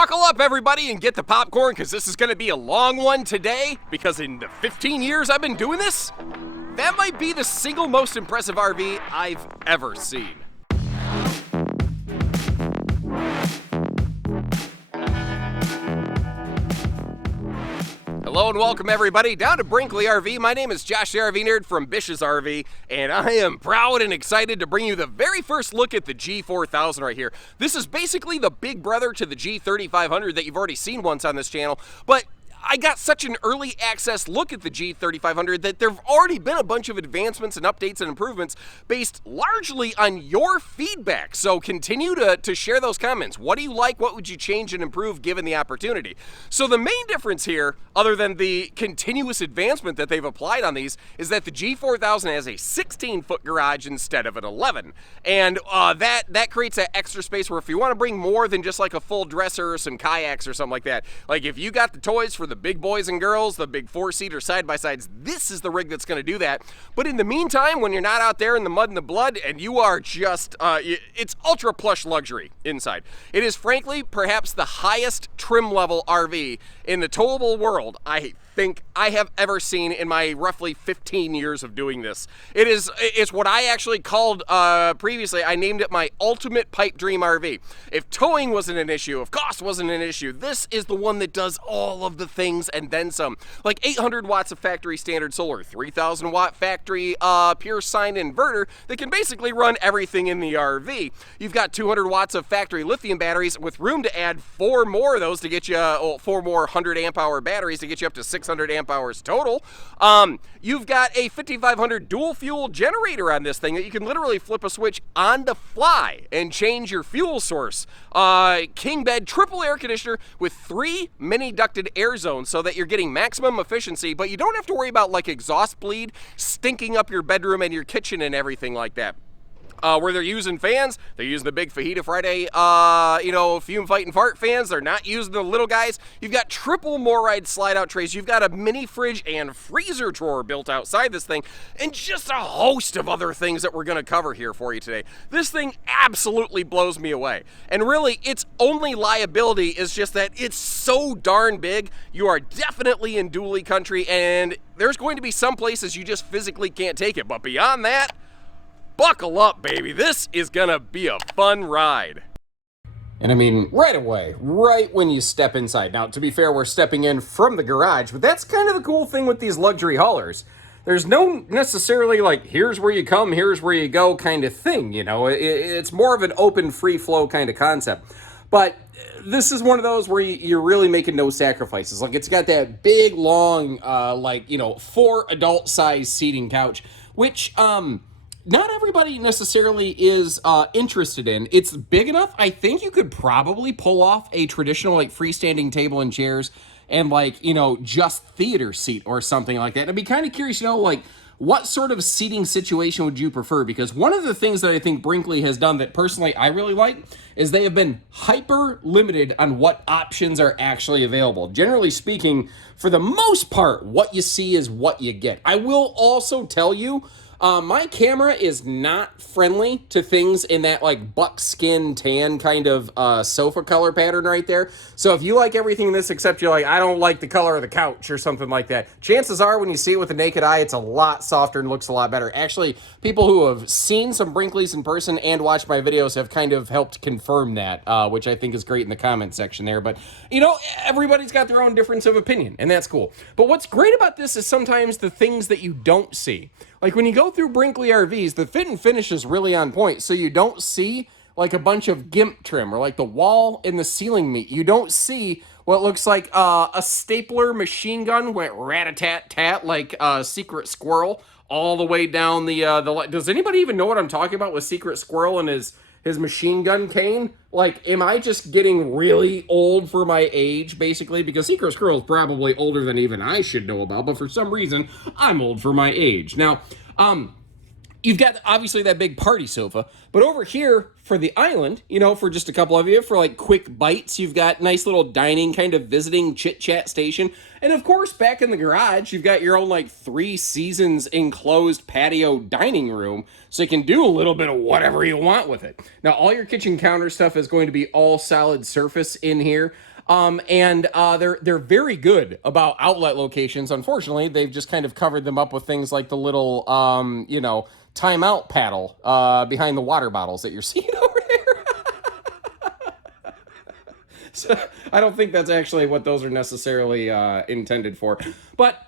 Buckle up, everybody, and get the popcorn, because this is going to be a long one today, because in the 15 years I've been doing this, that might be the single most impressive RV I've ever seen. Hello and welcome, everybody, down to Brinkley RV. My name is Josh the RV Nerd from Bish's RV, and I am proud and excited to bring you the very first look at the G4000 right here. This is basically the big brother to the G3500 that you've already seen once on this channel, but I got such an early access look at the G3500 that there have already been a bunch of advancements and updates and improvements based largely on your feedback. So continue to share those comments. What do you like? What would you change and improve given the opportunity? So the main difference here, other than the continuous advancement that they've applied on these, is that the G4000 has a 16-foot garage instead of an 11. And that creates that extra space where if you want to bring more than just like a full dresser or some kayaks or something like that, like if you got the toys for the big boys and girls, the big four-seater side-by-sides, this is the rig that's going to do that. But in the meantime, when you're not out there in the mud and the blood and you are just, it's ultra plush luxury inside. It is frankly perhaps the highest trim level RV in the towable world I think I have ever seen in my roughly 15 years of doing this. It's what I actually called previously, I named it my ultimate pipe dream RV. If towing wasn't an issue, if cost wasn't an issue, this is the one that does all of the things and then some. Like 800 watts of factory standard solar, 3,000 watt factory pure sine inverter that can basically run everything in the RV. You've got 200 watts of factory lithium batteries with room to add 4 more of those to get you, 4 more 100 amp hour batteries to get you up to 600 amp hours total. You've got a 5500 dual fuel generator on this thing that you can literally flip a switch on the fly and change your fuel source. King bed triple air conditioner with 3 mini ducted air zones so that you're getting maximum efficiency, but you don't have to worry about like exhaust bleed stinking up your bedroom and your kitchen and everything like that. Where they're using fans, they're using the big Fajita Friday, fume fight and fart fans. They're not using the little guys. You've got triple Moride slide-out trays. You've got a mini fridge and freezer drawer built outside this thing, and just a host of other things that we're going to cover here for you today. This thing absolutely blows me away. And really, its only liability is just that it's so darn big. You are definitely in dually country, and there's going to be some places you just physically can't take it. But beyond that, buckle up, baby. This is gonna be a fun ride. And I mean, right away, right when you step inside. Now, to be fair, we're stepping in from the garage, but that's kind of the cool thing with these luxury haulers. There's no necessarily like, here's where you come, here's where you go kind of thing, you know? It's more of an open, free flow kind of concept. But this is one of those where you're really making no sacrifices. Like, it's got that big, long, 4 adult-sized seating couch, which, not everybody necessarily is interested in. It's big enough, I think you could probably pull off a traditional like freestanding table and chairs and just theater seat or something like that. And I'd be kind of curious to know like what sort of seating situation would you prefer? Because one of the things that I think Brinkley has done that personally I really like is they have been hyper limited on what options are actually available. Generally speaking, for the most part, what you see is what you get. I will also tell you, my camera is not friendly to things in that like buckskin tan kind of sofa color pattern right there. So if you like everything in this except you're like, I don't like the color of the couch or something like that, chances are when you see it with the naked eye, it's a lot softer and looks a lot better. Actually, people who have seen some Brinkleys in person and watched my videos have kind of helped confirm that, which I think is great in the comment section there. But, everybody's got their own difference of opinion, and that's cool. But what's great about this is sometimes the things that you don't see. Like when you go through Brinkley RVs, the fit and finish is really on point. So you don't see like a bunch of gimp trim or like the wall and the ceiling meat. You don't see what looks like a stapler machine gun went rat-a-tat-tat like Secret Squirrel all the way down the does anybody even know what I'm talking about with Secret Squirrel and his machine gun cane? Like, am I just getting really old for my age, basically? Because Secret Squirrel is probably older than even I should know about, but for some reason, I'm old for my age. Now, you've got obviously that big party sofa, but over here for the island, you know, for just a couple of you, for like quick bites, you've got nice little dining kind of visiting chit chat station. And of course, back in the garage, you've got your own like 3 seasons enclosed patio dining room. So you can do a little bit of whatever you want with it. Now, all your kitchen counter stuff is going to be all solid surface in here. They're very good about outlet locations. Unfortunately, they've just kind of covered them up with things like the little, timeout paddle behind the water bottles that you're seeing over there. So I don't think that's actually what those are necessarily intended for. But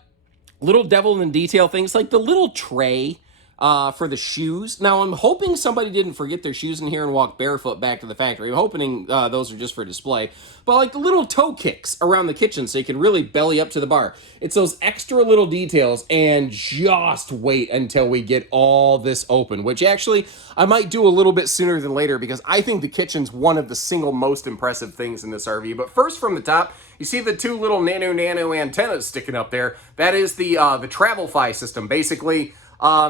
little devil in detail things like the little tray for the shoes. Now, I'm hoping somebody didn't forget their shoes in here and walk barefoot back to the factory. I'm hoping those are just for display. But like the little toe kicks around the kitchen so you can really belly up to the bar. It's those extra little details, and just wait until we get all this open, which actually I might do a little bit sooner than later because I think the kitchen's one of the single most impressive things in this RV. But first, from the top, you see the 2 little nano antennas sticking up there. That is the Travel-Fi system. Basically,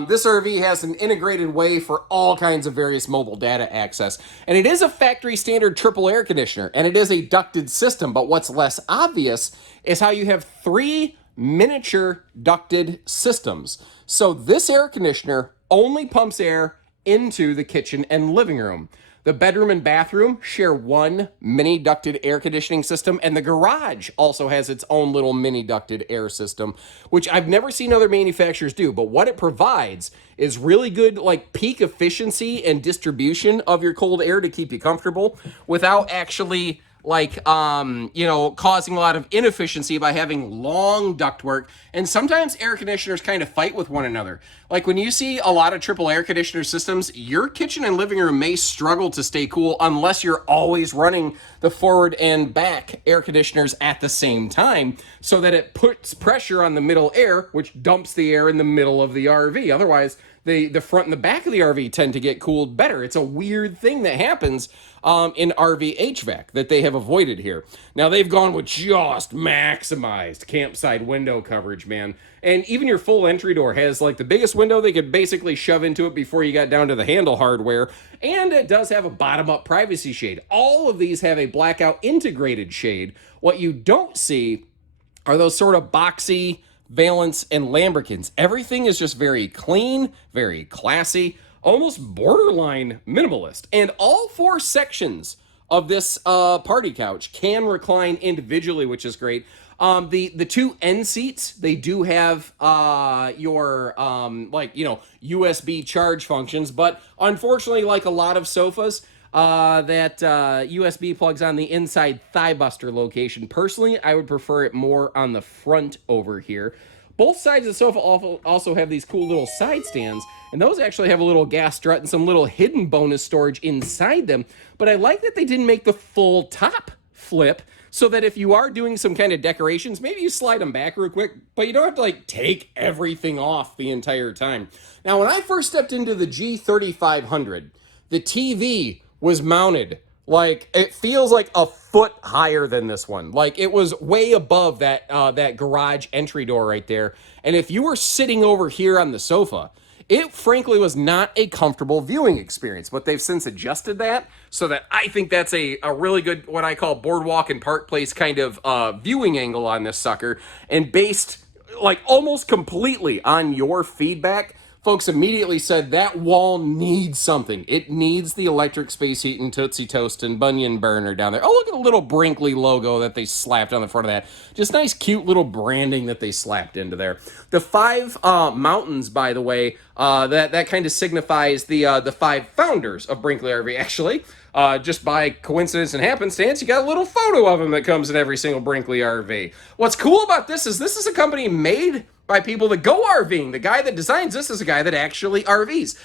this RV has an integrated way for all kinds of various mobile data access. And it is a factory standard triple air conditioner, and it is a ducted system. But what's less obvious is how you have 3 miniature ducted systems. So this air conditioner only pumps air into the kitchen and living room. The bedroom and bathroom share one mini ducted air conditioning system, and the garage also has its own little mini ducted air system, which I've never seen other manufacturers do. But what it provides is really good like peak efficiency and distribution of your cold air to keep you comfortable without actually causing a lot of inefficiency by having long ductwork. And sometimes air conditioners kind of fight with one another. Like when you see a lot of triple air conditioner systems, your kitchen and living room may struggle to stay cool unless you're always running the forward and back air conditioners at the same time so that it puts pressure on the middle air, which dumps the air in the middle of the RV. Otherwise, the front and the back of the RV tend to get cooled better. It's a weird thing that happens in RV HVAC that they have avoided here. Now, they've gone with just maximized campsite window coverage, man. And even your full entry door has like the biggest window they could basically shove into it before you got down to the handle hardware. And it does have a bottom-up privacy shade. All of these have a blackout integrated shade. What you don't see are those sort of boxy valance and lambrequins. Everything is just very clean, very classy, almost borderline minimalist. And all 4 sections of this party couch can recline individually, which is great. The 2 end seats, they do have your USB charge functions, but unfortunately, like a lot of sofas, that USB plugs on the inside thigh buster location. Personally, I would prefer it more on the front over here. Both sides of the sofa also have these cool little side stands, and those actually have a little gas strut and some little hidden bonus storage inside them. But I like that they didn't make the full top flip, so that if you are doing some kind of decorations, maybe you slide them back real quick, but you don't have to like take everything off the entire time. Now, when I first stepped into the G3500, the TV was mounted like, it feels like a foot higher than this one. Like it was way above that that garage entry door right there. And if you were sitting over here on the sofa, it frankly was not a comfortable viewing experience, but they've since adjusted that so that I think that's a really good, what I call boardwalk and park place kind of viewing angle on this sucker. And based like almost completely on your feedback, folks immediately said that wall needs something. It needs the electric space heat and Tootsie Toast and Bunyan burner down there. Oh, look at the little Brinkley logo that they slapped on the front of that. Just nice, cute little branding that they slapped into there. The 5 mountains, by the way, that kind of signifies the 5 founders of Brinkley RV, actually. Just by coincidence and happenstance, you got a little photo of them that comes in every single Brinkley RV. What's cool about this is a company made by people that go RVing. The guy that designs this is a guy that actually RVs.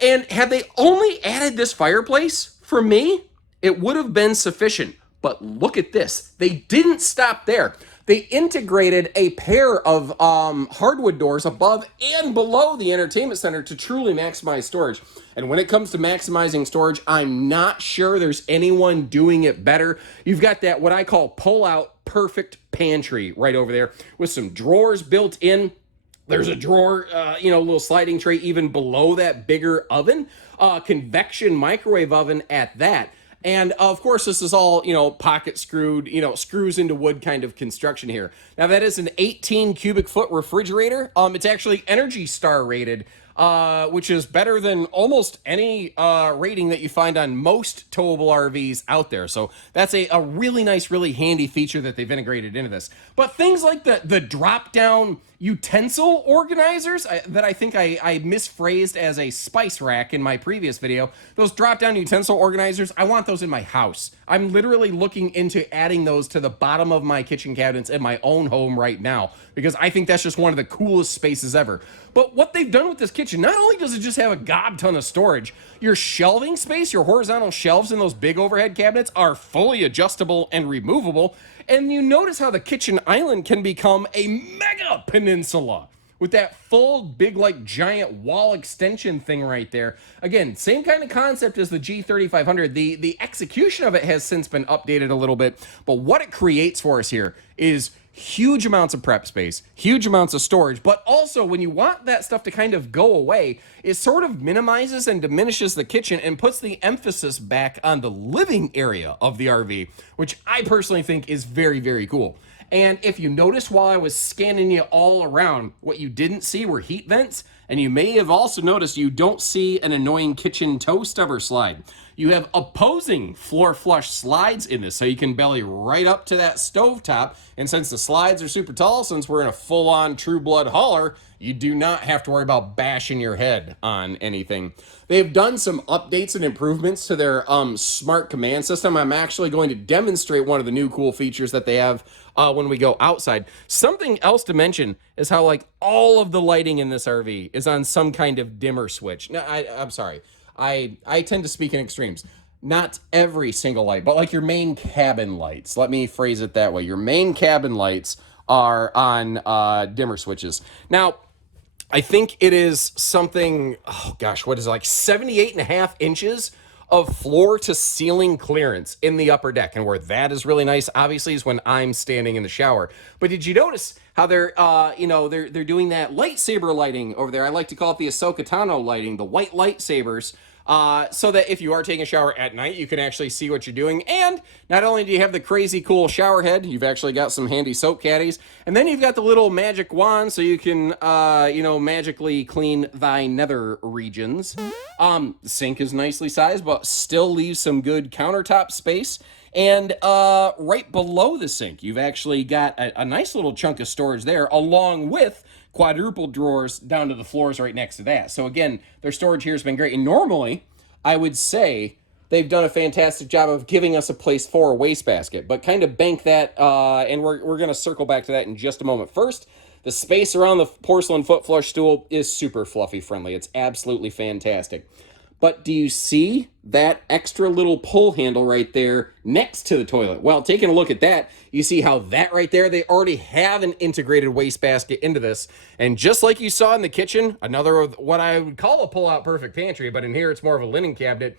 And had they only added this fireplace, for me, it would have been sufficient. But look at this. They didn't stop there. They integrated a pair of hardwood doors above and below the entertainment center to truly maximize storage. And when it comes to maximizing storage, I'm not sure there's anyone doing it better. You've got that, what I call pull-out perfect pantry right over there with some drawers built in. There's a drawer, you know, a little sliding tray even below that bigger oven, convection microwave oven at that. And of course, this is all, you know, pocket screwed, you know, screws into wood kind of construction here. Now that is an 18 cubic foot refrigerator. It's actually Energy Star rated, which is better than almost any rating that you find on most towable RVs out there. So that's a really nice, really handy feature that they've integrated into this. But things like the drop down utensil organizers that I think I misphrased as a spice rack in my previous video. Those drop down utensil organizers, I want those in my house. I'm literally looking into adding those to the bottom of my kitchen cabinets in my own home right now, because I think that's just one of the coolest spaces ever. But what they've done with this kitchen, not only does it just have a god ton of storage, your shelving space, your horizontal shelves in those big overhead cabinets are fully adjustable and removable. And you notice how the kitchen island can become a mega peninsula with that full big like giant wall extension thing right there. Again, same kind of concept as the G3500. The execution of it has since been updated a little bit, but what it creates for us here is huge amounts of prep space, huge amounts of storage, but also when you want that stuff to kind of go away, it sort of minimizes and diminishes the kitchen and puts the emphasis back on the living area of the RV, which I personally think is very, very cool. And if you notice while I was scanning you all around, what you didn't see were heat vents, and you may have also noticed you don't see an annoying kitchen toe stubber slide. You have opposing floor flush slides in this, so you can belly right up to that stovetop. And since the slides are super tall, since we're in a full-on True Blood hauler, you do not have to worry about bashing your head on anything. They've done some updates and improvements to their smart command system. I'm actually going to demonstrate one of the new cool features that they have when we go outside. Something else to mention is how like all of the lighting in this RV is on some kind of dimmer switch. No, I'm sorry. I tend to speak in extremes. Not every single light, but like your main cabin lights. Let me phrase it that way. Your main cabin lights are on dimmer switches. Now, I think it is something, oh gosh, what is it, like 78.5 inches of floor to ceiling clearance in the upper deck. And where that is really nice, obviously, is when I'm standing in the shower. But did you notice how they're, you know, they're doing that lightsaber lighting over there? I like to call it the Ahsoka Tano lighting, the white lightsabers. So that if you are taking a shower at night, you can actually see what you're doing. And not only do you have the crazy cool shower head, you've actually got some handy soap caddies. And then you've got the little magic wand so you can, you know, magically clean thy nether regions. The sink is nicely sized, but still leaves some good countertop space. And right below the sink, you've actually got a nice little chunk of storage there, along with quadruple drawers down to the floors right next to that. So again, their storage here has been great. And normally, I would say they've done a fantastic job of giving us a place for a wastebasket, but kind of bank that, and we're going to circle back to that in just a moment. First, the space around the porcelain foot flush stool is super fluffy friendly. It's absolutely fantastic. But do you see that extra little pull handle right there next to the toilet? Well, taking a look at that, you see how that right there, they already have an integrated wastebasket into this. And just like you saw in the kitchen, another of what I would call a pull-out perfect pantry, but in here it's more of a linen cabinet.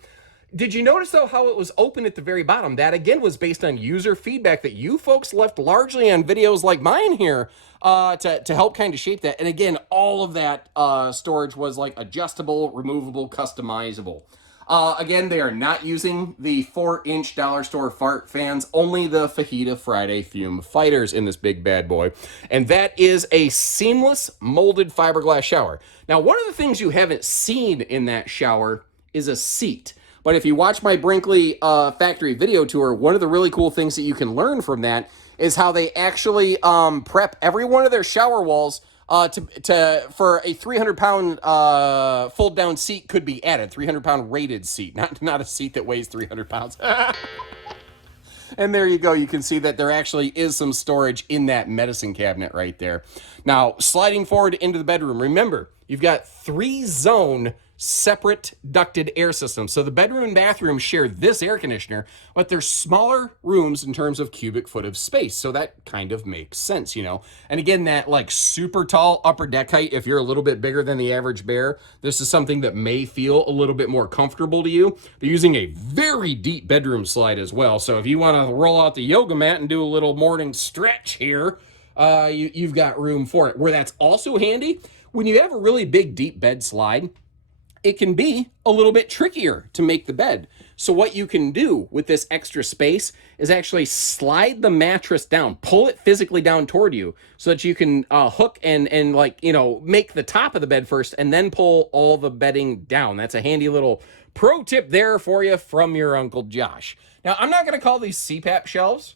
Did you notice, though, how it was open at the very bottom? That, again, was based on user feedback that you folks left largely on videos like mine here to help kind of shape that. And, again, all of that storage was, like, adjustable, removable, customizable. Again, they are not using the 4-inch dollar store fart fans, only the Fajita Friday Fume Fighters in this big bad boy. And that is a seamless molded fiberglass shower. Now, one of the things you haven't seen in that shower is a seat. But if you watch my Brinkley factory video tour, one of the really cool things that you can learn from that is how they actually prep every one of their shower walls for a 300-pound fold-down seat could be added. 300-pound rated seat, not a seat that weighs 300 pounds. And there you go. You can see that there actually is some storage in that medicine cabinet right there. Now, sliding forward into the bedroom, remember, you've got 3-zone separate ducted air systems. So the bedroom and bathroom share this air conditioner, but they're smaller rooms in terms of cubic foot of space. So that kind of makes sense, you know. And again, that like super tall upper deck height, if you're a little bit bigger than the average bear, this is something that may feel a little bit more comfortable to you. They're using a very deep bedroom slide as well. So if you want to roll out the yoga mat and do a little morning stretch here, you've got room for it. Where that's also handy, when you have a really big deep bed slide, it can be a little bit trickier to make the bed. So what you can do with this extra space is actually slide the mattress down, pull it physically down toward you so that you can hook and like, make the top of the bed first and then pull all the bedding down. That's a handy little pro tip there for you from your Uncle Josh. Now, I'm not going to call these CPAP shelves.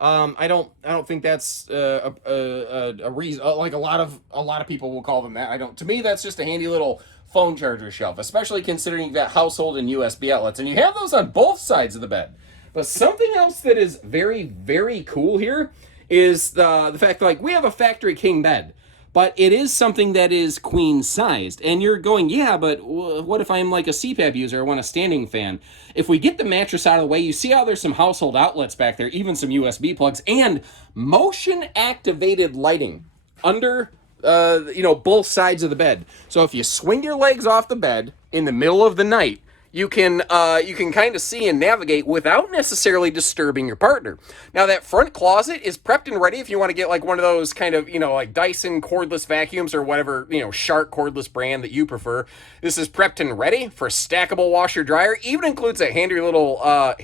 I don't think that's a reason. Like a lot of people will call them that. I don't. To me, that's just a handy little phone charger shelf, especially considering you've got household and USB outlets, and you have those on both sides of the bed. But something else that is very, very cool here is the fact that, like, we have a factory king bed, but it is something that is queen sized. And you're going, yeah, but what if I'm like a CPAP user? I want a standing fan. If we get the mattress out of the way, you see how there's some household outlets back there, even some USB plugs, and motion activated lighting under both sides of the bed. So if you swing your legs off the bed in the middle of the night, you can kind of see and navigate without necessarily disturbing your partner. Now, that front closet is prepped and ready if you want to get like one of those kind of, like Dyson cordless vacuums or whatever, Shark cordless brand that you prefer. This is prepped and ready for stackable washer dryer. Even includes a handy little, I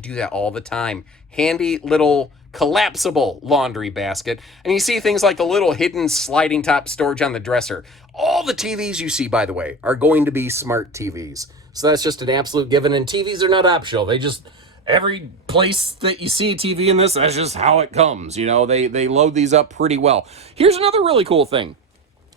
do that all the time, handy little collapsible laundry basket. And you see things like the little hidden sliding top storage on the dresser. All the TVs you see, by the way, are going to be smart TVs. So that's just an absolute given, and TVs are not optional. They just, every place that you see a TV in this, that's just how it comes. They load these up pretty well. Here's another really cool thing.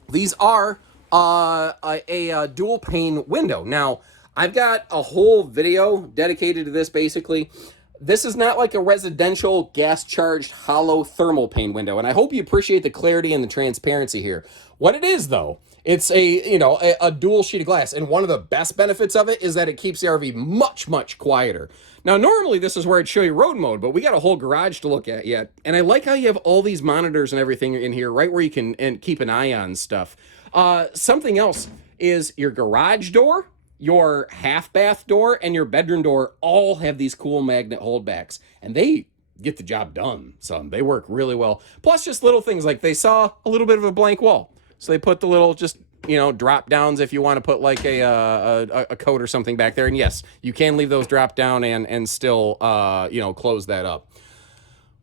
These are a dual pane window. Now, I've got a whole video dedicated to this, basically. This is not like a residential gas-charged hollow thermal pane window, and I hope you appreciate the clarity and the transparency here. What it is, though, it's a dual sheet of glass, and one of the best benefits of it is that it keeps the RV much, much quieter. Now, normally this is where I'd show you road mode, but we got a whole garage to look at yet, and I like how you have all these monitors and everything in here, right where you can keep an eye on stuff. Something else is your garage door, your half bath door, and your bedroom door all have these cool magnet holdbacks, and they get the job done. So they work really well. Plus, just little things like they saw a little bit of a blank wall, so they put the little just drop downs if you want to put like a coat or something back there. And yes, you can leave those drop down and still close that up.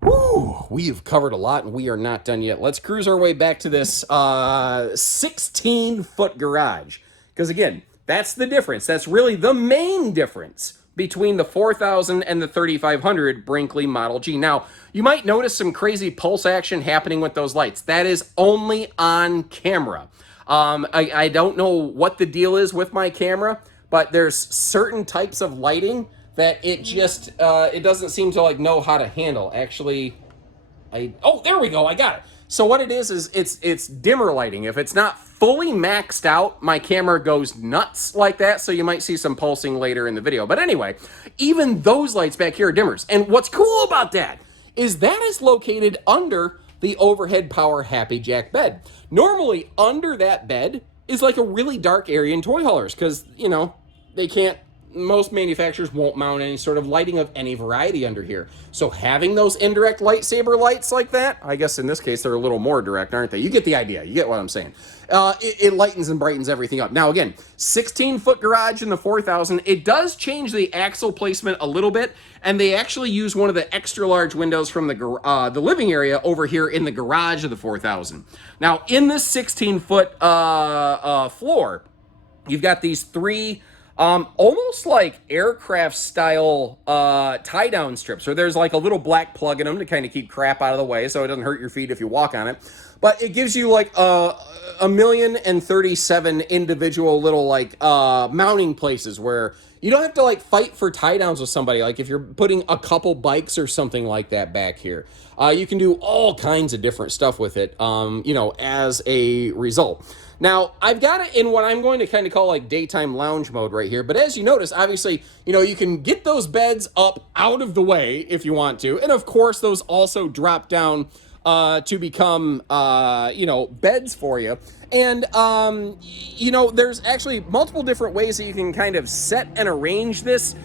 Woo, we've covered a lot and we are not done yet. Let's cruise our way back to this 16-foot garage, because again, that's the difference. That's really the main difference between the 4000 and the 3500 Brinkley Model G. Now, you might notice some crazy pulse action happening with those lights. That is only on camera. I don't know what the deal is with my camera, but there's certain types of lighting that it just, it doesn't seem to know how to handle. Actually, oh, there we go, I got it. So what it is it's dimmer lighting. If it's not fully maxed out, my camera goes nuts like that, so you might see some pulsing later in the video. But anyway, even those lights back here are dimmers. And what's cool about that is located under the overhead power Happy Jack bed. Normally, under that bed is like a really dark area in toy haulers, because, they can't, most manufacturers won't mount any sort of lighting of any variety under here. So having those indirect lightsaber lights like that, I guess in this case they're a little more direct, aren't they? You get the idea. You get what I'm saying. It lightens and brightens everything up. Now again, 16-foot garage in the 4000. It does change the axle placement a little bit, and they actually use one of the extra large windows from the living area over here in the garage of the 4000. Now in this 16-foot floor, you've got these three almost like aircraft style tie down strips, where there's like a little black plug in them to kind of keep crap out of the way so it doesn't hurt your feet if you walk on it. But it gives you like 1,037 individual little mounting places where you don't have to fight for tie downs with somebody. Like if you're putting a couple bikes or something like that back here, you can do all kinds of different stuff with it, as a result. Now, I've got it in what I'm going to kind of call daytime lounge mode right here. But as you notice, obviously, you can get those beds up out of the way if you want to. And of course, those also drop down to become, beds for you. And, there's actually multiple different ways that you can kind of set and arrange this.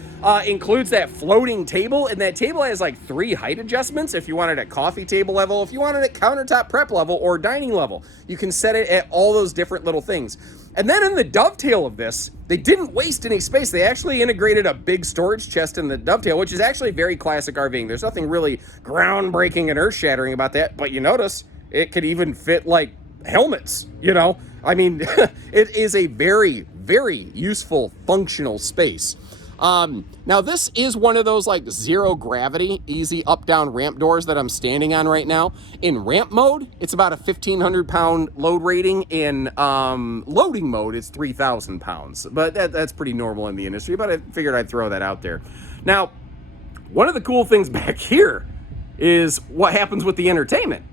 includes that floating table, and that table has like 3 height adjustments if you want it at coffee table level, if you want it at countertop prep level, or dining level. You can set it at all those different little things. And then in the dovetail of this, they didn't waste any space. They actually integrated a big storage chest in the dovetail, which is actually very classic RVing. There's nothing really groundbreaking and earth-shattering about that, but you notice it could even fit like helmets, you know? I mean, it is a very, very useful, functional space. Now this is one of those like zero gravity, easy up down ramp doors that I'm standing on right now. In ramp mode, it's about a 1,500 pound load rating. In loading mode, it's 3,000 pounds, but that's pretty normal in the industry, but I figured I'd throw that out there. Now, one of the cool things back here is what happens with the entertainment.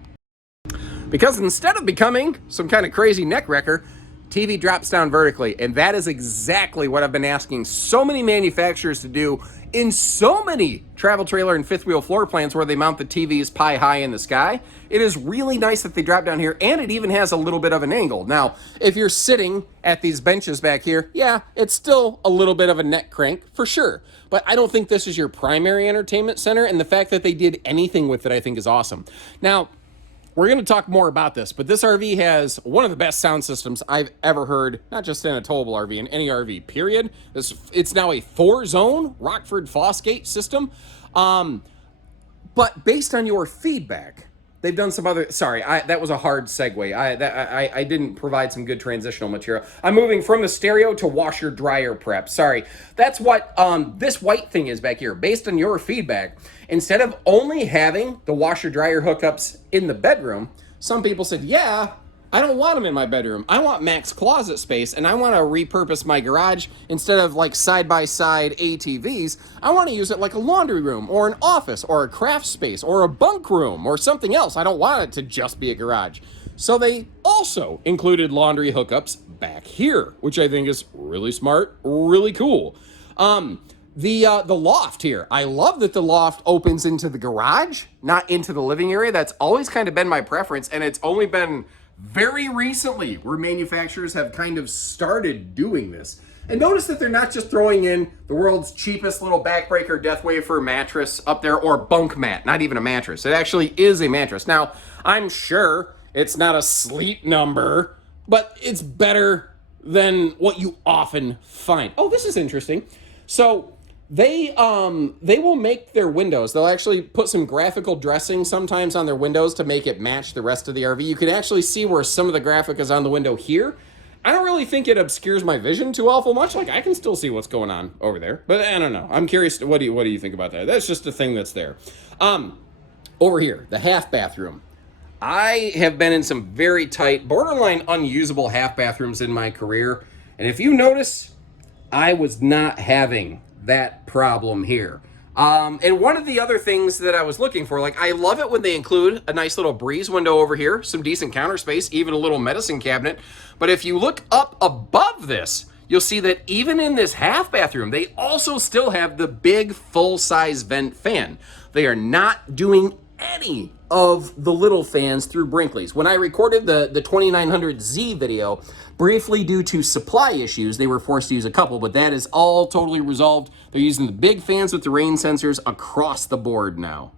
Because instead of becoming some kind of crazy neck wrecker, TV drops down vertically, and that is exactly what I've been asking so many manufacturers to do in so many travel trailer and fifth wheel floor plans where they mount the TVs pie high in the sky. It is really nice that they drop down here, and it even has a little bit of an angle. Now, if you're sitting at these benches back here, yeah, it's still a little bit of a neck crank for sure, but I don't think this is your primary entertainment center, and the fact that they did anything with it I think is awesome. Now, we're going to talk more about this, but this RV has one of the best sound systems I've ever heard, not just in a towable RV, in any RV, period. It's now a 4-zone Rockford Fosgate system. But based on your feedback, they've done some other... Sorry, that was a hard segue. I didn't provide some good transitional material. I'm moving from the stereo to washer-dryer prep. Sorry. That's what this white thing is back here. Based on your feedback, instead of only having the washer-dryer hookups in the bedroom, some people said, yeah, I don't want them in my bedroom. I want max closet space, and I want to repurpose my garage. Instead of like side-by-side ATVs, I want to use it like a laundry room or an office or a craft space or a bunk room or something else. I don't want it to just be a garage. So they also included laundry hookups back here, which I think is really smart, really cool. The loft here, I love that the loft opens into the garage, not into the living area. That's always kind of been my preference, and it's only been very recently where manufacturers have kind of started doing this. And notice that they're not just throwing in the world's cheapest little backbreaker death wafer mattress up there, or bunk mat, not even a mattress. It actually is a mattress. Now, I'm sure it's not a sleep number, but it's better than what you often find. Oh, this is interesting. So they will make their windows. They'll actually put some graphical dressing sometimes on their windows to make it match the rest of the RV. You can actually see where some of the graphic is on the window here. I don't really think it obscures my vision too awful much. Like, I can still see what's going on over there, but I don't know. I'm curious. What do you think about that? That's just a thing that's there. Over here, the half bathroom. I have been in some very tight, borderline unusable half bathrooms in my career, and if you notice, I was not having that problem here. And one of the other things that I was looking for, like, I love it when they include a nice little breeze window over here, some decent counter space, even a little medicine cabinet. But if you look up above this, you'll see that even in this half bathroom, they also still have the big full-size vent fan. They are not doing any of the little fans through Brinkley's. When I recorded the 2900Z video, briefly due to supply issues, they were forced to use a couple, but that is all totally resolved. They're using the big fans with the rain sensors across the board now.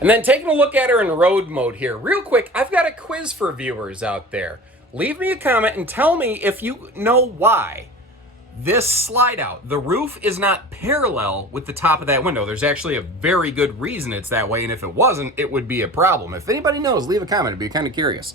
And then taking a look at her in road mode here, real quick, I've got a quiz for viewers out there. Leave me a comment and tell me if you know why this slide out, the roof is not parallel with the top of that window. There's actually a very good reason it's that way, and if it wasn't, it would be a problem. If anybody knows, leave a comment. I'd be kind of curious.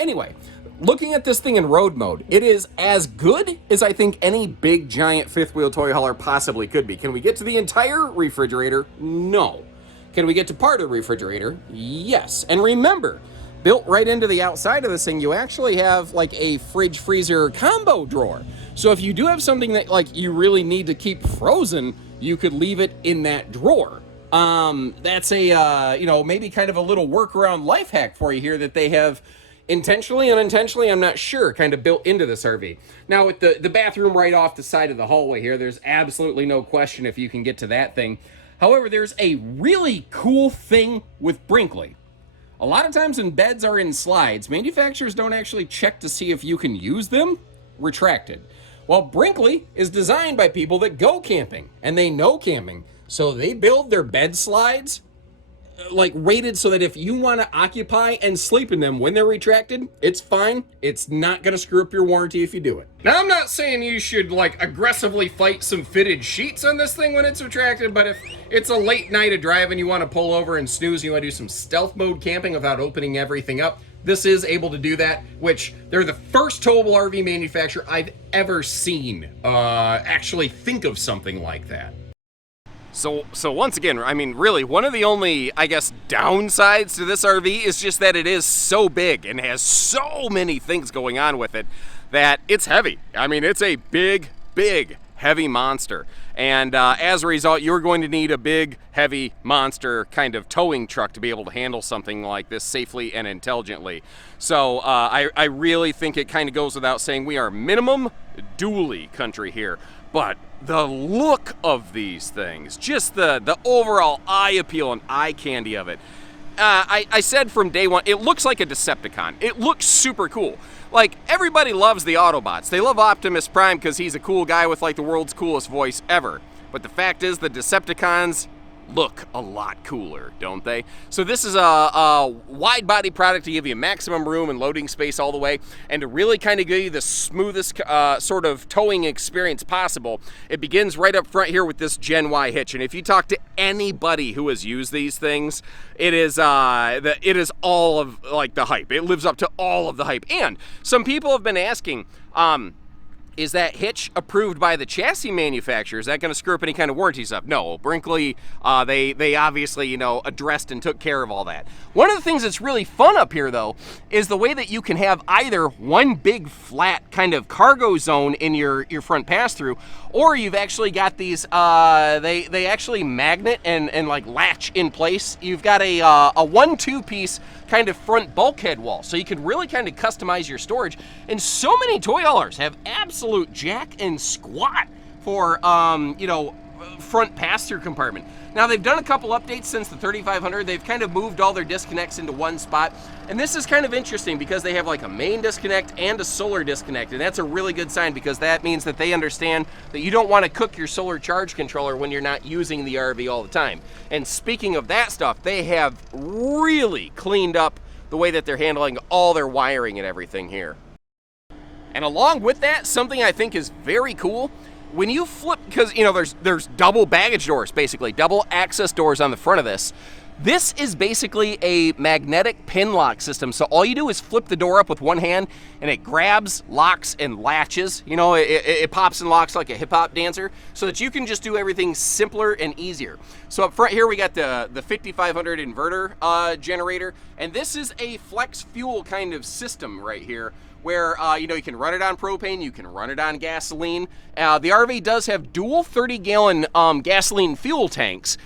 Anyway, looking at this thing in road mode, it is as good as I think any big giant fifth wheel toy hauler possibly could be. Can we get to the entire refrigerator? No. Can we get to part of the refrigerator? Yes. And remember, built right into the outside of this thing, you actually have like a fridge freezer combo drawer. So if you do have something that like you really need to keep frozen, you could leave it in that drawer. That's a, maybe kind of a little workaround life hack for you here that they have intentionally and unintentionally, I'm not sure, kind of built into this RV. Now with the bathroom right off the side of the hallway here, there's absolutely no question if you can get to that thing. However, there's a really cool thing with Brinkley. A lot of times when beds are in slides, manufacturers don't actually check to see if you can use them retracted. Well, Brinkley is designed by people that go camping and they know camping. So they build their bed slides like rated so that if you want to occupy and sleep in them when they're retracted, it's fine. It's not going to screw up your warranty if you do it. Now, I'm not saying you should like aggressively fight some fitted sheets on this thing when it's retracted, but if it's a late night of drive and you want to pull over and snooze, you want to do some stealth mode camping without opening everything up, this is able to do that, which they're the first towable RV manufacturer I've ever seen actually think of something like that. So once again, I mean, really, one of the only, I guess, downsides to this RV is just that it is so big and has so many things going on with it that it's heavy. I mean, it's a big, heavy monster. And as a result, you're going to need a big, heavy monster kind of towing truck to be able to handle something like this safely and intelligently. So I really think it kind of goes without saying we are minimum dually country here. But the look of these things, just the overall eye appeal and eye candy of it. I said from day one, it looks like a Decepticon. It looks super cool. Like, everybody loves the Autobots. They love Optimus Prime because he's a cool guy with like the world's coolest voice ever. But the fact is, the Decepticons look a lot cooler, don't they? So this is a wide body product to give you maximum room and loading space all the way, and to really kind of give you the smoothest sort of towing experience possible. It begins right up front here with this Gen Y hitch, and if you talk to anybody who has used these things, it is all of like the hype. It lives up to all of the hype. And some people have been asking, is that hitch approved by the chassis manufacturer? Is that going to screw up any kind of warranty stuff? No, Brinkley, they obviously, you know, addressed and took care of all that. One of the things that's really fun up here, though, is the way that you can have either one big flat kind of cargo zone in your front pass-through, or you've actually got these, they actually magnet and like latch in place. You've got a 1-2 piece kind of front bulkhead wall, so you can really kind of customize your storage. And so many toy haulers have absolute jack and squat for you know, front pass-through compartment. Now, they've done a couple updates since the 3500. They've kind of moved all their disconnects into one spot, and this is kind of interesting because they have like a main disconnect and a solar disconnect, and that's a really good sign because that means that they understand that you don't want to cook your solar charge controller when you're not using the RV all the time. And speaking of that stuff, they have really cleaned up the way that they're handling all their wiring and everything here. And along with that, something I think is very cool, when you flip, because you know there's double baggage doors, basically double access doors on the front of this. This is basically a magnetic pin lock system. So all you do is flip the door up with one hand and it grabs, locks, and latches. You know, it pops and locks like a hip hop dancer so that you can just do everything simpler and easier. So up front here we got the 5500 inverter generator, and this is a flex fuel kind of system right here, where you know, you can run it on propane, you can run it on gasoline. The RV does have dual 30-gallon gasoline fuel tanks,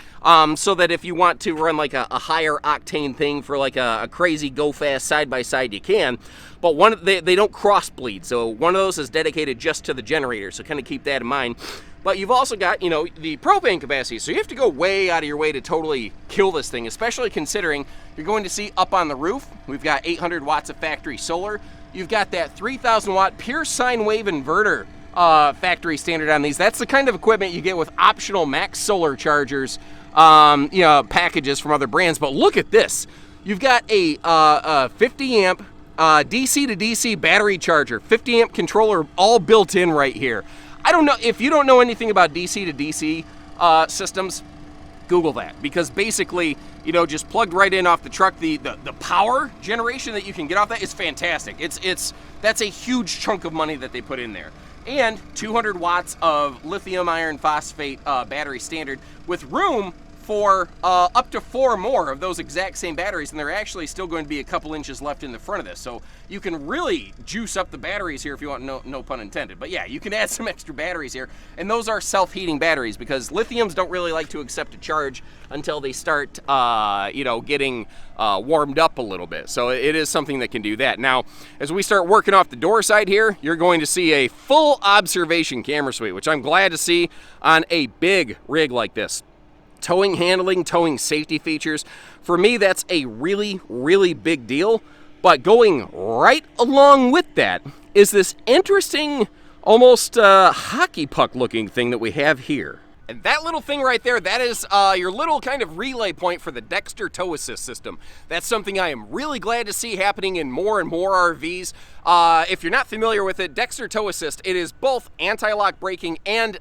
so that if you want to run like a higher octane thing for like a crazy go fast side by side, you can. But they don't cross bleed, so one of those is dedicated just to the generator, so kind of keep that in mind. But you've also got, you know, the propane capacity, so you have to go way out of your way to totally kill this thing, especially considering you're going to see up on the roof, we've got 800 watts of factory solar. You've got that 3,000 watt pure sine wave inverter factory standard on these. That's the kind of equipment you get with optional max solar chargers, you know, packages from other brands. But look at this. You've got a 50 amp DC to DC battery charger, 50 amp controller, all built in right here. I don't know, if you don't know anything about DC to DC systems, Google that, because basically, you know, just plugged right in off the truck, the power generation that you can get off that is fantastic. That's a huge chunk of money that they put in there. And 200 watts of lithium iron phosphate battery standard, with room for up to 4 more of those exact same batteries, and they're actually still going to be a couple inches left in the front of this. So you can really juice up the batteries here if you want, no pun intended. But yeah, you can add some extra batteries here, and those are self-heating batteries because lithiums don't really like to accept a charge until they start, you know, getting warmed up a little bit. So it is something that can do that. Now, as we start working off the door side here, you're going to see a full observation camera suite, which I'm glad to see on a big rig like this. Towing, handling, towing safety features. For me, that's a really, really big deal. But going right along with that is this interesting almost hockey puck looking thing that we have here. And that little thing right there, that is your little kind of relay point for the Dexter tow assist system. That's something I am really glad to see happening in more and more RVs. If you're not familiar with it, Dexter tow assist, it is both anti-lock braking and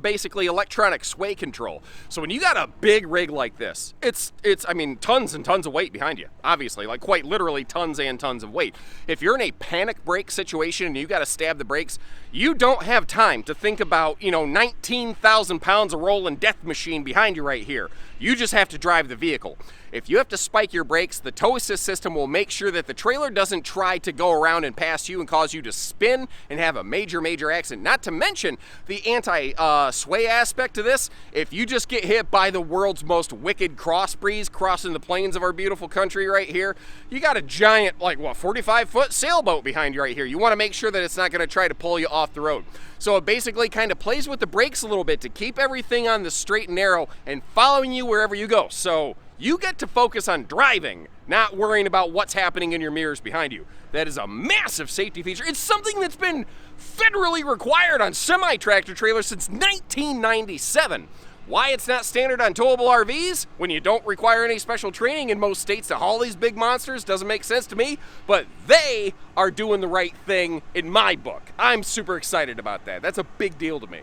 basically electronic sway control. So when you got a big rig like this, it's I mean, tons and tons of weight behind you, obviously, like quite literally tons and tons of weight. If you're in a panic brake situation and you got to stab the brakes, you don't have time to think about, 19,000 pounds of rolling death machine behind you right here. You just have to drive the vehicle. If you have to spike your brakes, the tow assist system will make sure that the trailer doesn't try to go around and pass you and cause you to spin and have a major accident. Not to mention the anti-sway aspect to this. If you just get hit by the world's most wicked crossbreeze crossing the plains of our beautiful country right here, you got a giant, 45-foot sailboat behind you right here. You want to make sure that it's not going to try to pull you off the road. So it basically kind of plays with the brakes a little bit to keep everything on the straight and narrow and following you wherever you go. So you get to focus on driving, not worrying about what's happening in your mirrors behind you. That is a massive safety feature. It's something that's been federally required on semi-tractor trailers since 1997. Why it's not standard on towable RVs when you don't require any special training in most states to haul these big monsters doesn't make sense to me, but they are doing the right thing in my book. I'm super excited about that. That's a big deal to me.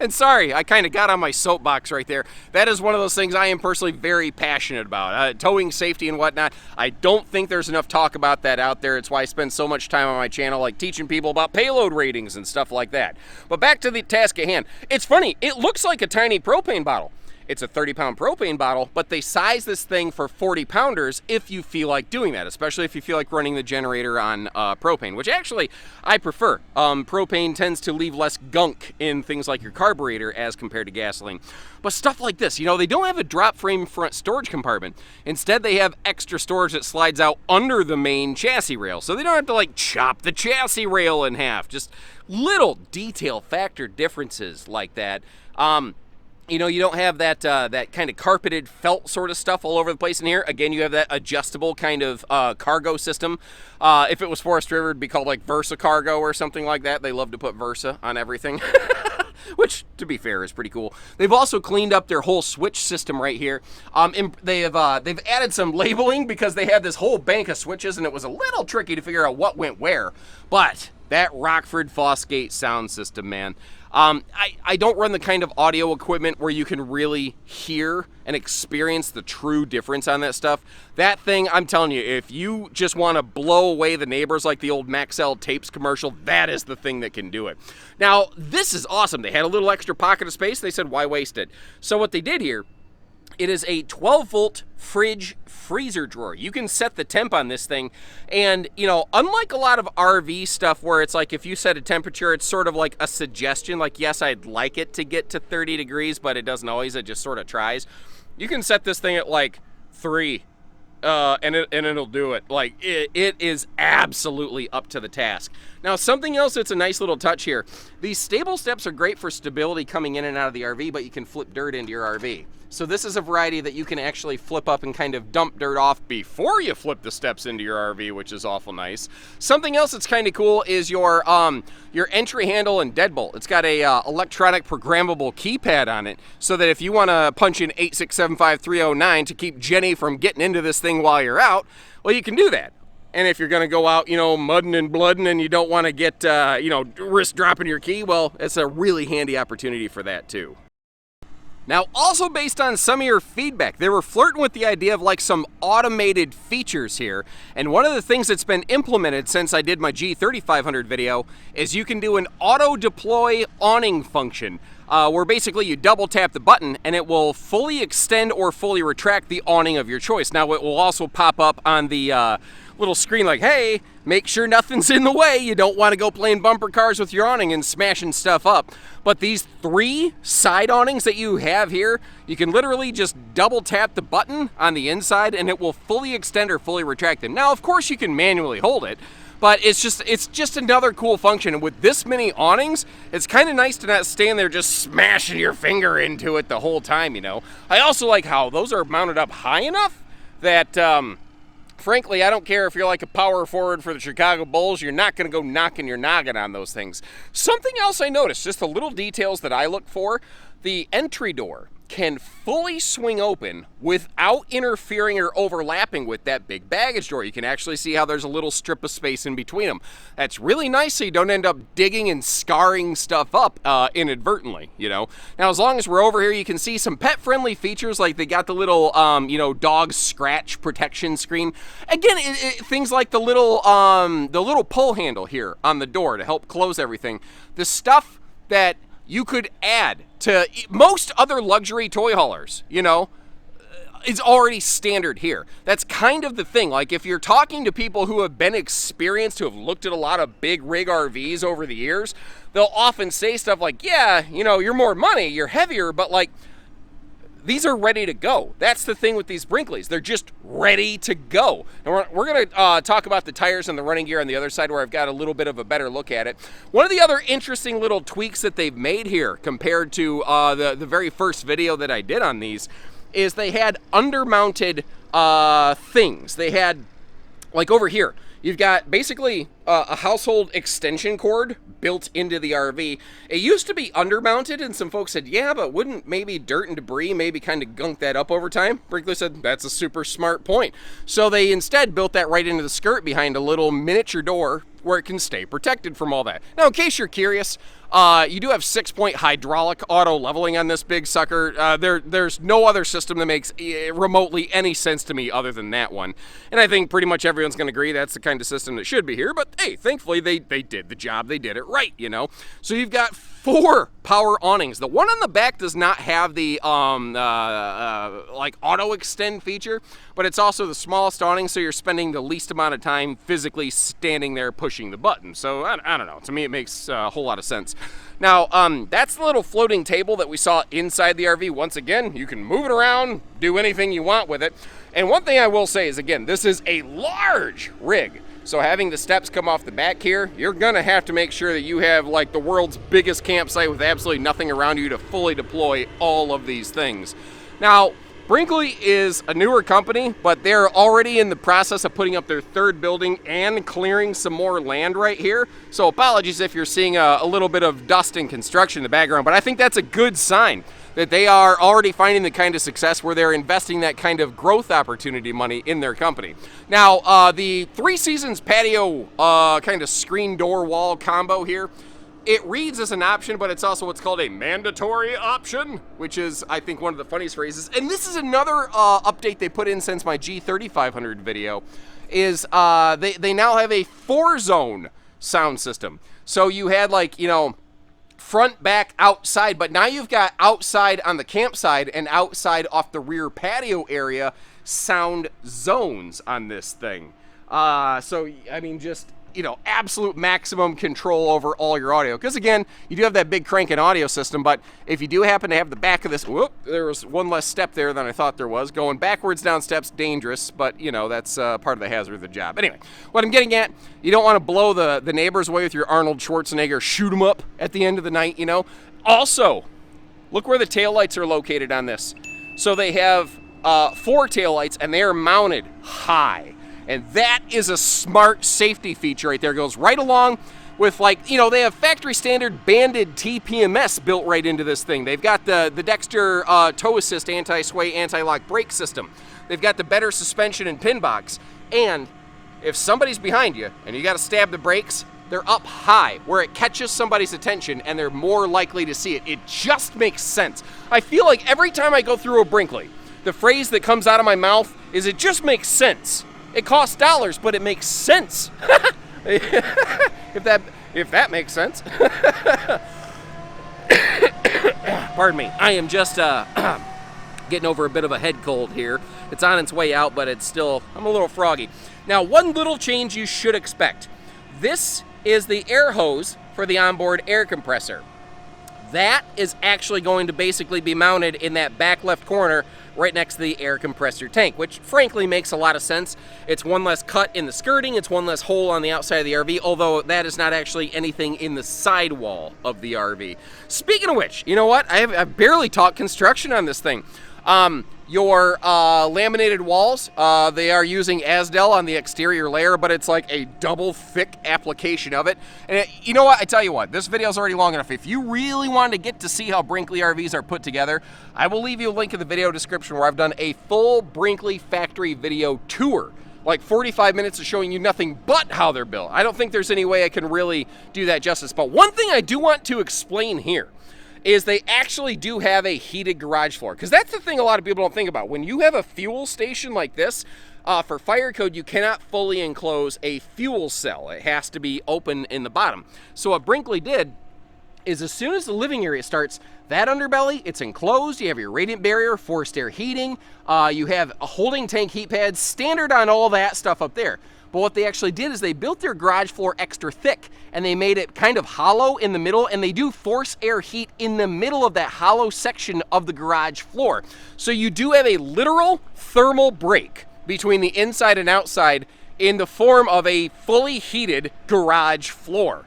And sorry, I kind of got on my soapbox right there. That is one of those things I am personally very passionate about. Towing safety and whatnot. I don't think there's enough talk about that out there. It's why I spend so much time on my channel, teaching people about payload ratings and stuff like that. But back to the task at hand. It's funny, it looks like a tiny propane bottle. It's a 30-pound propane bottle, but they size this thing for 40-pounders if you feel like doing that, especially if you feel like running the generator on propane, which actually I prefer. Propane tends to leave less gunk in things like your carburetor as compared to gasoline. But stuff like this, they don't have a drop frame front storage compartment. Instead, they have extra storage that slides out under the main chassis rail, so they don't have to chop the chassis rail in half. Just little detail factor differences like that. You don't have that that kind of carpeted felt sort of stuff all over the place in here. Again, you have that adjustable kind of cargo system. If it was Forest River, it'd be called Versa Cargo or something like that. They love to put Versa on everything, which, to be fair, is pretty cool. They've also cleaned up their whole switch system right here. They've added some labeling because they had this whole bank of switches, and it was a little tricky to figure out what went where. But that Rockford Fosgate sound system, man. I don't run the kind of audio equipment where you can really hear and experience the true difference on that stuff. That thing, I'm telling you, if you just want to blow away the neighbors like the old Maxell Tapes commercial, that is the thing that can do it. Now, this is awesome. They had a little extra pocket of space. They said, why waste it? So what they did here, it is a 12-volt fridge freezer drawer. You can set the temp on this thing, and unlike a lot of RV stuff where it's if you set a temperature, it's sort of like a suggestion, yes, I'd like it to get to 30 degrees, but it doesn't always. It just sort of tries. You can set this thing at 3 and it'll do it. It is absolutely up to the task. Now, something else that's a nice little touch here. These stable steps are great for stability coming in and out of the RV, but you can flip dirt into your RV. So this is a variety that you can actually flip up and kind of dump dirt off before you flip the steps into your RV, which is awful nice. Something else that's kind of cool is your entry handle and deadbolt. It's got a electronic programmable keypad on it, so that if you want to punch in 8675309 to keep Jenny from getting into this thing while you're out, well, you can do that. And if you're going to go out, mudding and blooding and you don't want to get, risk dropping your key, well, it's a really handy opportunity for that too. Now, also based on some of your feedback, they were flirting with the idea of some automated features here. And one of the things that's been implemented since I did my G3500 video is you can do an auto deploy awning function. Where basically you double tap the button and it will fully extend or fully retract the awning of your choice. Now, it will also pop up on the little screen hey, make sure nothing's in the way. You don't want to go playing bumper cars with your awning and smashing stuff up. But these 3 side awnings that you have here, you can literally just double tap the button on the inside and it will fully extend or fully retract them. Now, of course, you can manually hold it, but it's just another cool function. And with this many awnings, it's kind of nice to not stand there just smashing your finger into it the whole time, I also like how those are mounted up high enough that frankly, I don't care if you're like a power forward for the Chicago Bulls, you're not going to go knocking your noggin on those things. Something else I noticed, just the little details that I look for, the entry door can fully swing open without interfering or overlapping with that big baggage door. You can actually see how there's a little strip of space in between them. That's really nice so you don't end up digging and scarring stuff up inadvertently, you know. Now, as long as we're over here, you can see some pet-friendly features, like they got the little, dog scratch protection screen. Again, things like the little pull handle here on the door to help close everything. The stuff that you could add to most other luxury toy haulers, you know, is already standard here. That's kind of the thing. Like, if you're talking to people who have been experienced, who have looked at a lot of big rig RVs over the years, they'll often say stuff like, yeah, you know, you're more money, you're heavier, but like, these are ready to go. That's the thing with these Brinkleys. They're just ready to go. And we're going to talk about the tires and the running gear on the other side, where I've got a little bit of a better look at it. One of the other interesting little tweaks that they've made here compared to the very first video that I did on these is they had undermounted things. They had, like over here, you've got basically a household extension cord built into the RV. It used to be undermounted, and some folks said, yeah, but wouldn't maybe dirt and debris maybe kind of gunk that up over time? Brinkley said, that's a super smart point. So they instead built that right into the skirt behind a little miniature door where it can stay protected from all that. Now, in case you're curious, you do have 6-point hydraulic auto leveling on this big sucker. There's no other system that makes remotely any sense to me other than that one. And I think pretty much everyone's going to agree that's the kind of system that should be here. But hey, thankfully they did the job. They did it right, you know. So you've got 4 power awnings. The one on the back does not have the like auto extend feature, but it's also the smallest awning, so you're spending the least amount of time physically standing there pushing the button. So I don't know. To me, it makes a whole lot of sense. Now, that's the little floating table that we saw inside the RV. Once again, you can move it around, do anything you want with it. And one thing I will say is, again, this is a large rig. So having the steps come off the back here, you're gonna have to make sure that you have like the world's biggest campsite with absolutely nothing around you to fully deploy all of these things. Now, Brinkley is a newer company, but they're already in the process of putting up their 3rd building and clearing some more land right here. So apologies if you're seeing a little bit of dust and construction in the background, but I think that's a good sign that they are already finding the kind of success where they're investing that kind of growth opportunity money in their company. Now, the 3 Seasons patio kind of screen door wall combo here, it reads as an option, but it's also what's called a mandatory option, which is, I think, one of the funniest phrases. And this is another update they put in since my G3500 video, is they now have a 4-zone sound system. So you had, like, you know, front, back, outside, but now you've got outside on the campsite and outside off the rear patio area sound zones on this thing. So, I mean, just, you know, absolute maximum control over all your audio. Because again, you do have that big cranking audio system, but if you do happen to have the back of this, whoop, there was one less step there than I thought there was. Going backwards down steps, dangerous, but you know, that's part of the hazard of the job. Anyway, what I'm getting at, you don't want to blow the neighbors away with your Arnold Schwarzenegger shoot 'em up at the end of the night, you know. Also, look where the taillights are located on this. So they have 4 taillights, and they are mounted high. And that is a smart safety feature right there. It goes right along with, like, you know, they have factory standard banded TPMS built right into this thing. They've got the Dexter tow assist anti-sway, anti-lock brake system. They've got the better suspension and pin box. And if somebody's behind you and you got to stab the brakes, they're up high where it catches somebody's attention and they're more likely to see it. It just makes sense. I feel like every time I go through a Brinkley, the phrase that comes out of my mouth is, it just makes sense. It costs dollars, but it makes sense. if that makes sense. Pardon me. I am just getting over a bit of a head cold here. It's on its way out, but it's still, I'm a little froggy. Now, one little change you should expect. This is the air hose for the onboard air compressor. That is actually going to basically be mounted in that back left corner right next to the air compressor tank, which frankly makes a lot of sense. It's one less cut in the skirting, it's one less hole on the outside of the RV, although that is not actually anything in the sidewall of the RV. Speaking of which, you know what? I've barely talked construction on this thing. Your laminated walls, they are using Asdel on the exterior layer, but it's like a double thick application of it. And you know what? I tell you what, this video's already long enough. If you really wanted to get to see how Brinkley RVs are put together, I will leave you a link in the video description where I've done a full Brinkley factory video tour. Like 45 minutes of showing you nothing but how they're built. I don't think there's any way I can really do that justice. But one thing I do want to explain here is they actually do have a heated garage floor. Because that's the thing a lot of people don't think about. When you have a fuel station like this, for fire code, you cannot fully enclose a fuel cell. It has to be open in the bottom. So what Brinkley did is as soon as the living area starts, that underbelly, it's enclosed. You have your radiant barrier, forced air heating. You have a holding tank heat pads, standard on all that stuff up there. But what they actually did is they built their garage floor extra thick, and they made it kind of hollow in the middle, and they do force air heat in the middle of that hollow section of the garage floor. So you do have a literal thermal break between the inside and outside in the form of a fully heated garage floor.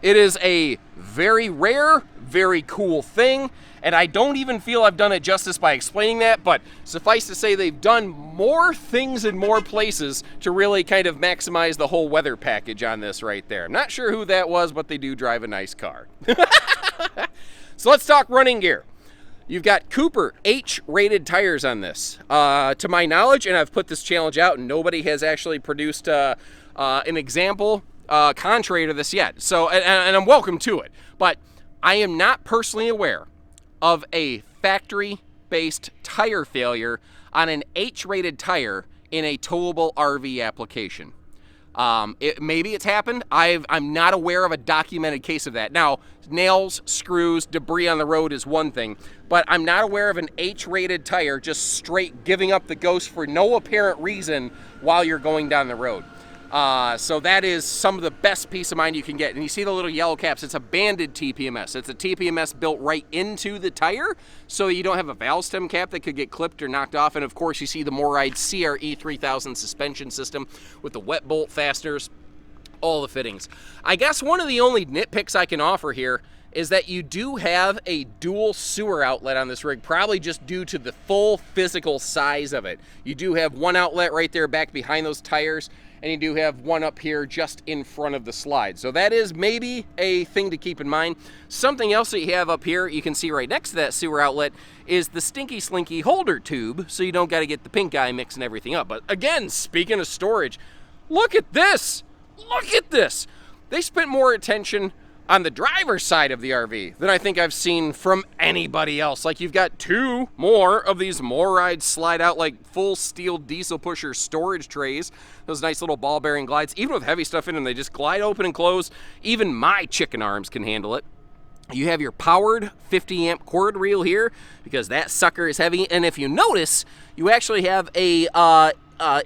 It is a very rare, very cool thing, and I don't even feel I've done it justice by explaining that, but suffice to say they've done more things in more places to really kind of maximize the whole weather package on this right there. I'm not sure who that was, but they do drive a nice car. So let's talk running gear. You've got Cooper H-rated tires on this. To my knowledge, and I've put this challenge out, and nobody has actually produced an example contrary to this yet. So, and I'm welcome to it. But I am not personally aware of a factory-based tire failure on an H-rated tire in a towable RV application. Maybe it's happened. I'm not aware of a documented case of that. Now, nails, screws, debris on the road is one thing, but I'm not aware of an H-rated tire just straight giving up the ghost for no apparent reason while you're going down the road. So that is some of the best peace of mind you can get. And you see the little yellow caps, it's a banded TPMS. It's a TPMS built right into the tire, so you don't have a valve stem cap that could get clipped or knocked off. And of course you see the Moride CRE 3000 suspension system with the wet bolt fasteners, all the fittings. I guess one of the only nitpicks I can offer here is that you do have a dual sewer outlet on this rig, probably just due to the full physical size of it. You do have one outlet right there back behind those tires, and you do have one up here just in front of the slide. So that is maybe a thing to keep in mind. Something else that you have up here, you can see right next to that sewer outlet, is the Stinky Slinky holder tube, so you don't got to get the pink eye mixing everything up. But again, speaking of storage, look at this! Look at this! They spent more attention on the driver's side of the RV than I think I've seen from anybody else. Like, you've got two more of these Moride slide out like full steel diesel pusher storage trays, those nice little ball bearing glides. Even with heavy stuff in them, they just glide open and close. Even my chicken arms can handle it. You have your powered 50 amp cord reel here because that sucker is heavy. And if you notice, you actually have a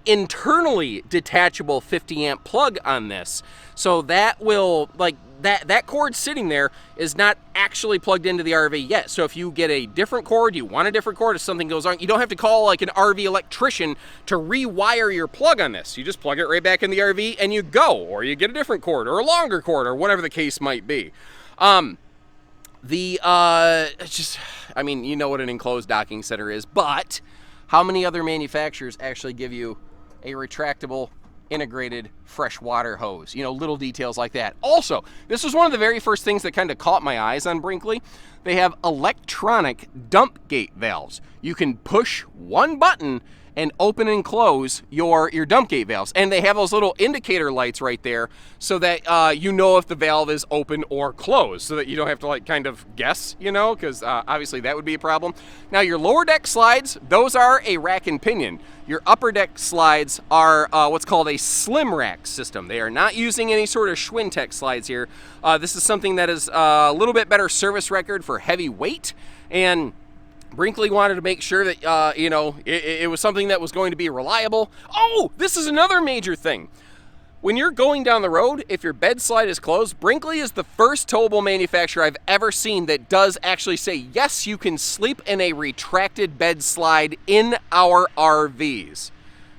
internally detachable 50 amp plug on this. So that will, like, that cord sitting there is not actually plugged into the RV yet. So if you get a different cord, you want a different cord, if something goes on, you don't have to call like an RV electrician to rewire your plug on this. You just plug it right back in the RV and you go, or you get a different cord or a longer cord or whatever the case might be. I mean, you know what an enclosed docking center is, but how many other manufacturers actually give you a retractable integrated freshwater hose? You know, little details like that. Also, this was one of the very first things that kind of caught my eyes on Brinkley. They have electronic dump gate valves. You can push one button and open and close your dump gate valves. And they have those little indicator lights right there so that you know if the valve is open or closed, so that you don't have to like kind of guess, you know, because obviously that would be a problem. Now your lower deck slides, those are a rack and pinion. Your upper deck slides are what's called a slim rack system. They are not using any sort of Schwintek slides here. This is something that is a little bit better service record for heavy weight, and Brinkley wanted to make sure that, you know, it was something that was going to be reliable. Oh, this is another major thing. When you're going down the road, if your bed slide is closed, Brinkley is the first towable manufacturer I've ever seen that does actually say, yes, you can sleep in a retracted bed slide in our RVs.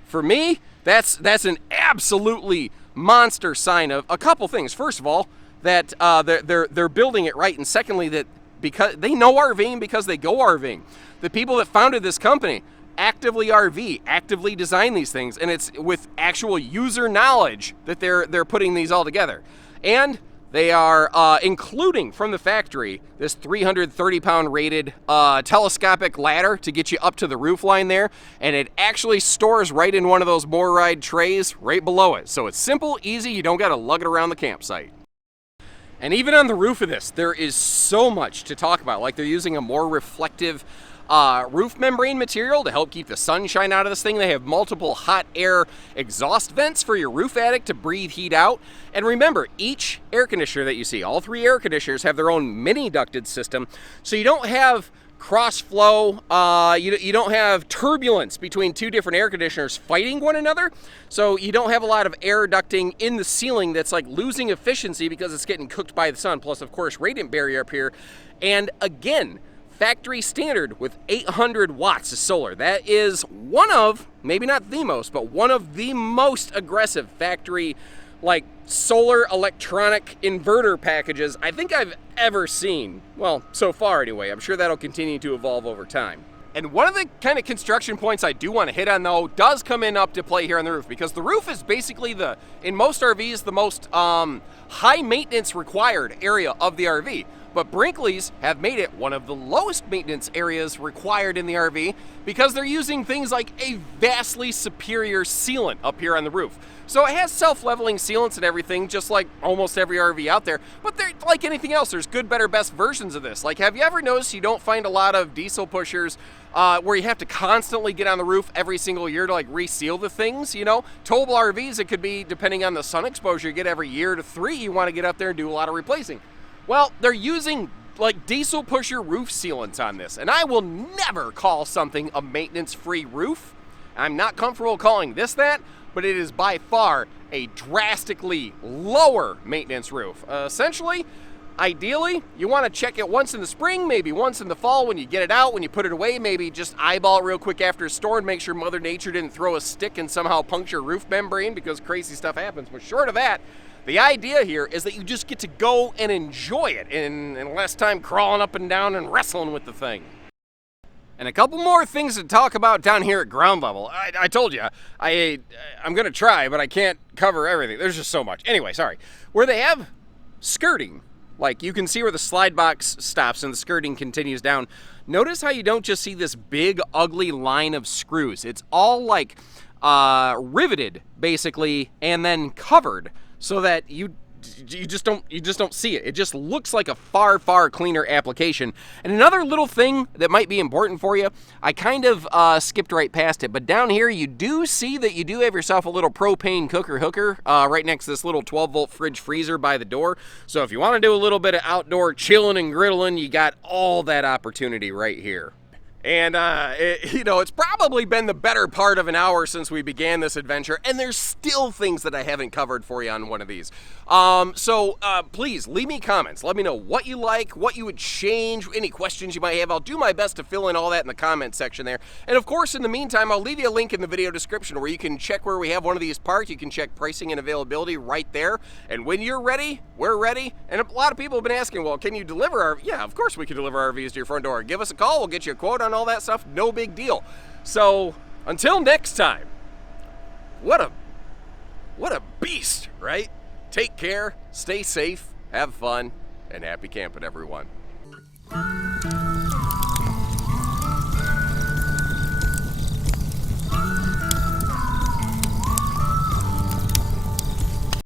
For me, that's an absolutely monster sign of a couple things. First of all, that they're building it right, and secondly, that because they know RVing because they go RVing. The people that founded this company actively RV, actively design these things, and it's with actual user knowledge that they're putting these all together. And they are including from the factory this 330-pound rated telescopic ladder to get you up to the roof line there, and it actually stores right in one of those MORryde trays right below it. So it's simple, easy, you don't gotta lug it around the campsite. And even on the roof of this, there is so much to talk about. Like, they're using a more reflective roof membrane material to help keep the sunshine out of this thing. They have multiple hot air exhaust vents for your roof attic to breathe heat out. And remember, each air conditioner that you see, all 3 air conditioners have their own mini ducted system, so you don't have cross flow, you don't have turbulence between 2 different air conditioners fighting one another, so you don't have a lot of air ducting in the ceiling that's like losing efficiency because it's getting cooked by the sun, plus of course radiant barrier up here. And again, factory standard with 800 watts of solar. That is one of, maybe not the most, but one of the most aggressive factory like solar electronic inverter packages I think I've ever seen. Well, so far anyway. I'm sure that'll continue to evolve over time. And one of the kind of construction points I do want to hit on though does come in up to play here on the roof, because the roof is basically in most RVs, the most high maintenance required area of the RV. But Brinkley's have made it one of the lowest maintenance areas required in the RV because they're using things like a vastly superior sealant up here on the roof. So it has self-leveling sealants and everything, just like almost every RV out there. But they're like anything else, there's good, better, best versions of this. Like, have you ever noticed you don't find a lot of diesel pushers where you have to constantly get on the roof every single year to like reseal the things, you know? Towable RVs, it could be, depending on the sun exposure you get every year to 3, you want to get up there and do a lot of replacing. Well, they're using like diesel pusher roof sealants on this, and I will never call something a maintenance-free roof. I'm not comfortable calling this that, but it is by far a drastically lower maintenance roof. Essentially, ideally, you want to check it once in the spring, maybe once in the fall when you get it out, when you put it away, maybe just eyeball it real quick after a storm, make sure Mother Nature didn't throw a stick and somehow puncture roof membrane, because crazy stuff happens. But short of that, the idea here is that you just get to go and enjoy it in less time crawling up and down and wrestling with the thing. And a couple more things to talk about down here at ground level. I told you, I'm going to try, but I can't cover everything. There's just so much. Anyway, sorry. Where they have skirting, like you can see where the slide box stops and the skirting continues down. Notice how you don't just see this big, ugly line of screws. It's all like riveted, basically, and then covered, so that you just don't see it. It just looks like a far cleaner application. And another little thing that might be important for you, I kind of skipped right past it, but down here you do see that you do have yourself a little propane cooker hooker right next to this little 12-volt fridge freezer by the door. So if you want to do a little bit of outdoor chilling and griddling, you got all that opportunity right here. And, it's probably been the better part of an hour since we began this adventure, and there's still things that I haven't covered for you on one of these. So please, leave me comments. Let me know what you like, what you would change, any questions you might have. I'll do my best to fill in all that in the comment section there. And, of course, in the meantime, I'll leave you a link in the video description where you can check where we have one of these parked. You can check pricing and availability right there. And when you're ready, we're ready. And a lot of people have been asking, well, can you deliver our... Yeah, of course we can deliver RVs to your front door. Give us a call. We'll get you a quote on all that stuff. No big deal. So until next time, what a beast, right? Take care, stay safe, have fun, and happy camping, everyone.